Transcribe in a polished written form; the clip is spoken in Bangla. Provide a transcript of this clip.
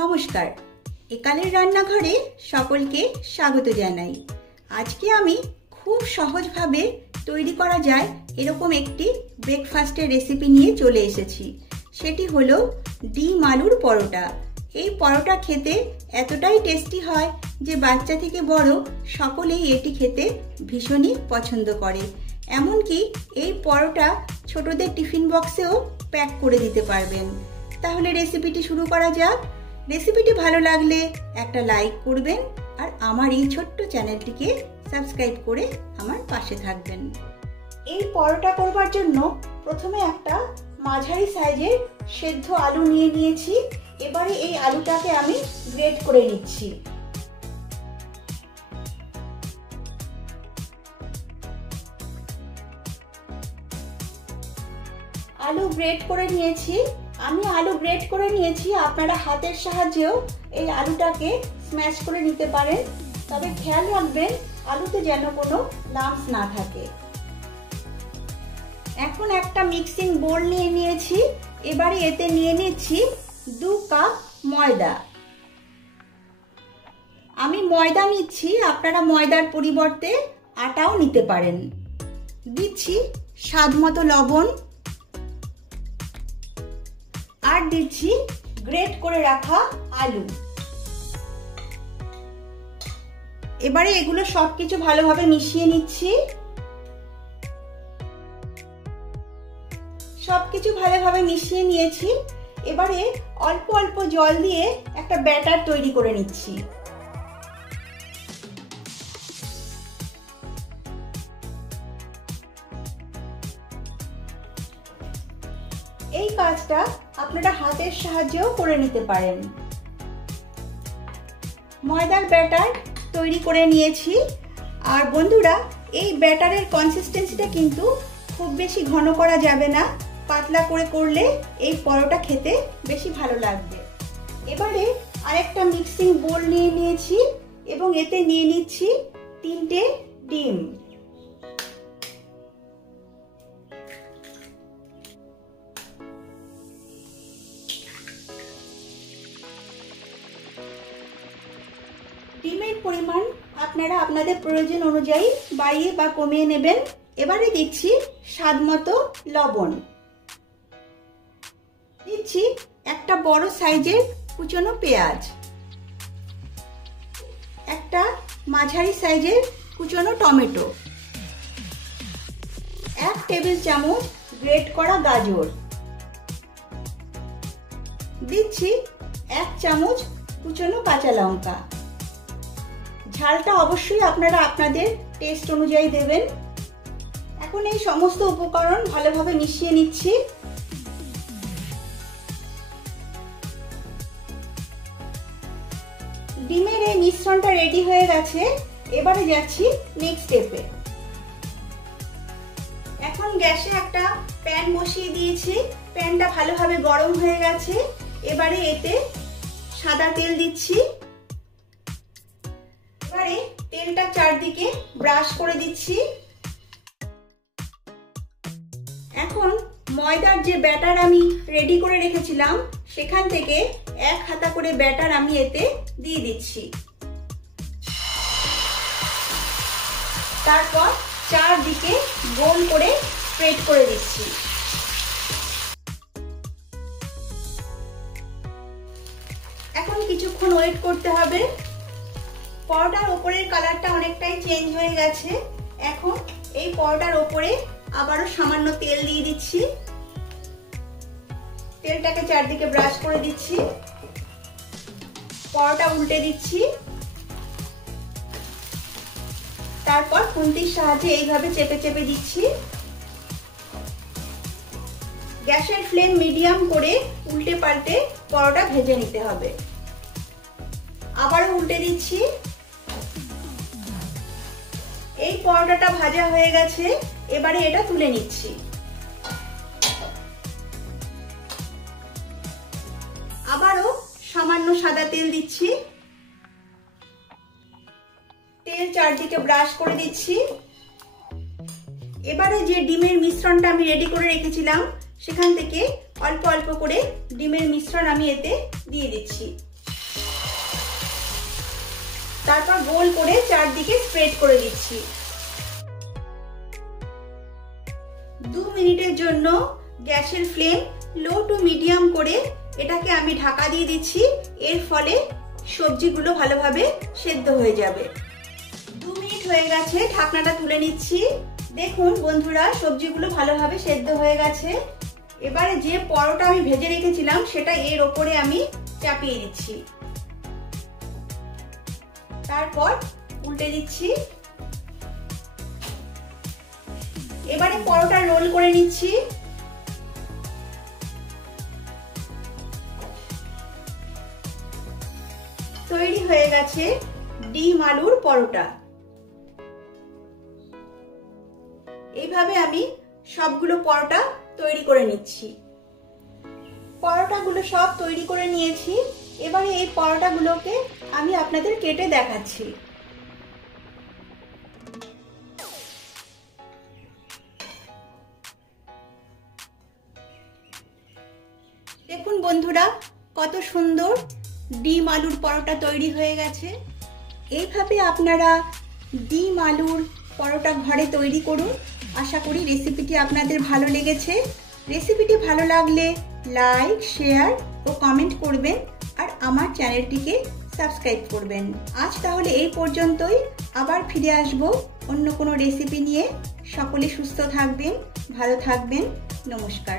নমস্কার, একালের রান্নাঘরে সকলকে স্বাগত জানাই। আজকে আমি খুব সহজভাবে তৈরি করা যায় এরকম একটি ব্রেকফাস্টের রেসিপি নিয়ে চলে এসেছি। সেটি হলো ডিম আলুর পরোটা। এই পরোটা খেতে এতটাই টেস্টি হয় যে বাচ্চা থেকে বড় সকলেই এটি খেতে ভীষণই পছন্দ করে। এমনকি এই পরোটা ছোটদের টিফিন বক্সেও প্যাক করে দিতে পারবেন। তাহলে রেসিপিটি শুরু করা যাক। রেসিপিটি ভালো লাগলে একটা লাইক করবেন আর আমার এই ছোট্ট চ্যানেলটিকে সাবস্ক্রাইব করে আমার পাশে থাকবেন। এই পরোটা করবার জন্য প্রথমে একটা মাঝারি সাইজের সেদ্ধ আলু নিয়ে নিয়েছি। এবারে এই আলুটাকে আমি গ্রেট করে নিচ্ছি। আলু গ্রেট করে নিয়েছি। আমি আলু গ্রেট করে নিয়েছি। আপনারা হাতের সাহায্যেও এই আলুটাকে স্ম্যাশ করে নিতে পারেন, তবে খেয়াল রাখবেন আলুতে যেন কোনো লাম্পস না থাকে। এখন একটা মিক্সিং বোল নিয়ে নিয়েছি। এবারে এতে নিয়ে নিচ্ছি 2 কাপ ময়দা। আমি ময়দা নিচ্ছি, আপনারা ময়দার পরিবর্তে আটাও নিতে পারেন। দিচ্ছি স্বাদ মতো লবণ আর দিচ্ছি গ্রেট করে রাখা আলু। এবারে এগুলো সবকিছু ভালোভাবে মিশিয়ে নিচ্ছি। সবকিছু ভালোভাবে মিশিয়ে নিয়েছি। এবারে অল্প অল্প জল দিয়ে একটা ব্যাটার তৈরি করে নিচ্ছি। এই কাজটা আপনারা হাতের সাহায্যেও করে নিতে পারেন। ময়দার ব্যাটার তৈরি করে নিয়েছি। আর বন্ধুরা, এই ব্যাটারের কনসিস্টেন্সিটা কিন্তু খুব বেশি ঘন করা যাবে না, পাতলা করে করলে এই পরোটা খেতে বেশি ভালো লাগবে। এবারে আরেকটা মিক্সিং বোল নিয়ে নিয়েছি এবং এতে নিয়ে নিচ্ছি 3টে ডিম। ডিমের পরিমাণ আপনারা আপনাদের প্রয়োজন অনুযায়ী বাড়িয়ে বা কমিয়ে নেবেন। এবারে দিচ্ছি স্বাদ মতো লবণ। দিচ্ছি একটা বড় সাইজের কুচনো পেঁয়াজ, একটা মাঝারি সাইজের কুচনো টমেটো, 1 টেবিল চামচ গ্রেট করা গাজর, দিচ্ছি 1 চামচ কুচনো কাঁচা লঙ্কা। ঝালটা অবশ্যই আপনারা আপনাদের টেস্ট অনুযায়ী দেবেন। এখন এই সমস্ত উপকরণ ভালোভাবে মিশিয়ে নিচ্ছি। ডিমের এই মিশ্রণটা রেডি হয়ে গেছে। এবারে যাচ্ছি নেক্সট স্টেপে। এখন গ্যাসে একটা প্যান বসিয়ে দিয়েছি। প্যানটা ভালোভাবে গরম হয়ে গেছে। এবারে এতে সাদা তেল দিচ্ছি। এবারে তেলটা চারদিকে ব্রাশ করে দিচ্ছি। এখন ময়দার যে ব্যাটার আমি রেডি করে রেখেছিলাম সেখান থেকে 1 হাতা করে ব্যাটার আমি এতে দিয়ে দিচ্ছি। তারপর চারদিকে গোল করে স্প্রেড করে দিচ্ছি। এখন কিছুক্ষণ ওয়েট করতে হবে। পরোটার ওপরের কালারটা অনেকটাই চেঞ্জ হয়ে গেছে। এখন এই পরোটার ওপরে আবারও সামান্য তেল দিয়ে দিচ্ছি। তেলটাকে চারদিকে ব্রাশ করে দিচ্ছি। পরোটা উল্টে দিচ্ছি। তারপর খুন্তির সাহায্যে এইভাবে চেপে চেপে দিচ্ছি। গ্যাসের ফ্লেম মিডিয়াম করে উল্টে পাল্টে পরোটা ভেজে নিতে হবে। আবারও উল্টে দিচ্ছি। এই পরোটাটা ভাজা হয়ে গেছে। এবারে এটা তুলে নিচ্ছি। আবারও সামান্য সাদা তেল দিচ্ছি। তেল চারদিকে ব্রাশ করে দিচ্ছি। এবারে যে ডিমের মিশ্রণটা আমি রেডি করে রেখেছিলাম সেখান থেকে অল্প অল্প করে ডিমের মিশ্রণ আমি এতে দিয়ে দিচ্ছি। তারপর গোল করে চারদিকে স্প্রেড করে দিচ্ছি। 2 মিনিটের জন্য গ্যাসের ফ্লেম লো টু মিডিয়াম করে এটাকে আমি ঢাকা দিয়ে দিচ্ছি। এর ফলে সবজিগুলো ভালোভাবে সেদ্ধ হয়ে যাবে। 2 মিনিট হয়ে গেছে, ঢাকনাটা তুলে নিচ্ছি। দেখুন বন্ধুরা, সবজিগুলো ভালোভাবে সেদ্ধ হয়ে গেছে। এবারে যে পরোটা আমি ভেজে রেখেছিলাম সেটা এর ওপরে আমি চাপিয়ে দিচ্ছি। তারপর উল্টে দিচ্ছি। এবারে পরোটা রোল করে নিচ্ছি। তৈরি হয়ে গেছে ডিম আলুর পরোটা। এইভাবে আমি সবগুলো পরোটা তৈরি করে নিচ্ছি। পরোটাগুলো সব তৈরি করে নিয়েছি। এবারে এই পরোটাগুলোকে আমি আপনাদের কেটে দেখাচ্ছি। দেখুন বন্ধুরা, কত সুন্দর ডিম আলুর পরোটা তৈরি হয়ে গেছে। এইভাবে আপনারা ডিম আলুর পরোটা ঘরে তৈরি করুন। আশা করি রেসিপিটি আপনাদের ভালো লেগেছে। রেসিপিটি ভালো লাগলে লাইক, শেয়ার ও কমেন্ট করবেন আর আমার চ্যানেলটিকে সাবস্ক্রাইব করবেন। আজ তাহলে এই পর্যন্তই। আবার ফিরে আসব অন্য কোনো রেসিপি নিয়ে। সকলে সুস্থ থাকবেন, ভালো থাকবেন। নমস্কার।